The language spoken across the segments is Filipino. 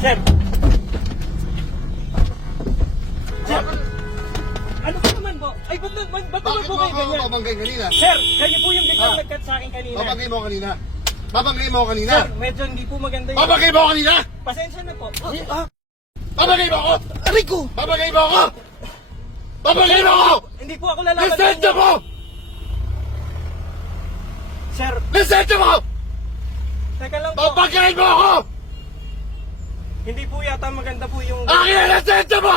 Sir! Sir! Ano ba naman po? Ay, ba't naman Bakit po mo kayo ako ganyan? babanggay kanina? Sir, kayo po yung biglang Ah. nag-cut sa akin kanina. Babanggay mo ako kanina. Babanggay mo ako kanina. Sir, medyo hindi po maganda yung... Babanggay mo ako kanina. Pasensya na po. Babanggay mo ako. Aray ko! Babanggay mo ako. Babanggay mo ako. Hindi po ako lalaban sa Lisensya inyo. mo. Sir, Lisensya mo. teka lang po. Babanggay mo ako. Hindi po yata maganda po yung... Akin ang lisensya mo.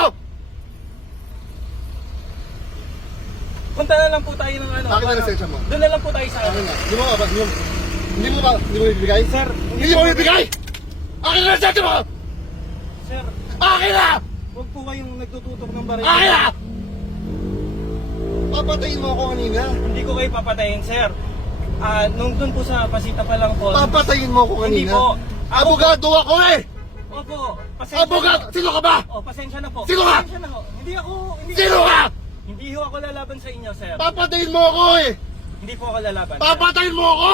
Punta na lang po tayo ng ano. Akin ang para- lisensya mo. Doon na lang po tayo sa Akin na. Hindi mo ibigay? Sir, Hindi mo ibigay. Akin ang lisensya mo. Sir, Akin na. huwag po kayong nagtututok ng baril. Akin na. Papatayin mo ako kanina. Hindi ko kayo papatayin, sir. Nung dun po sa pasita pa lang po. Papatayin mo ako Hindi kanina. po. Abogado ako eh. Opo, pasensya Abogado. na. Sino ka ba? Oh, pasensya na po. Sino ka? Pasensya na po. Hindi Sino ka? Hindi ho ako lalaban sa inyo, sir. Papatayin mo ako eh. Hindi po ako lalaban. Papatayin mo ako.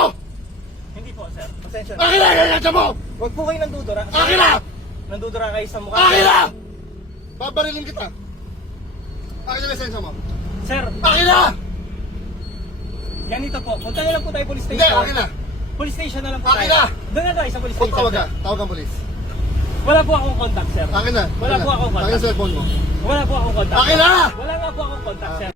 Hindi po, sir. Pasensya na. Akin na ang lisensya mo. Huwag po kayo nandudura. Akin na. Nandudura kayo sa mukha. Akin na. Babarilin kita. Akin ang lisensya mo. Sir, Akin na. ganito po. Punta na lang po tayo police station. Hindi, akin na. Police station na lang po Akin tayo. na. Doon na tayo sa police Huwag station. tawag ka. sir. Tawag ang polis. Wala po akong contact, sir. Akin na. Wala po akong Akin ang contact. cellphone mo. Wala po akong contact. Akin na. Wala nga po akong contact, sir.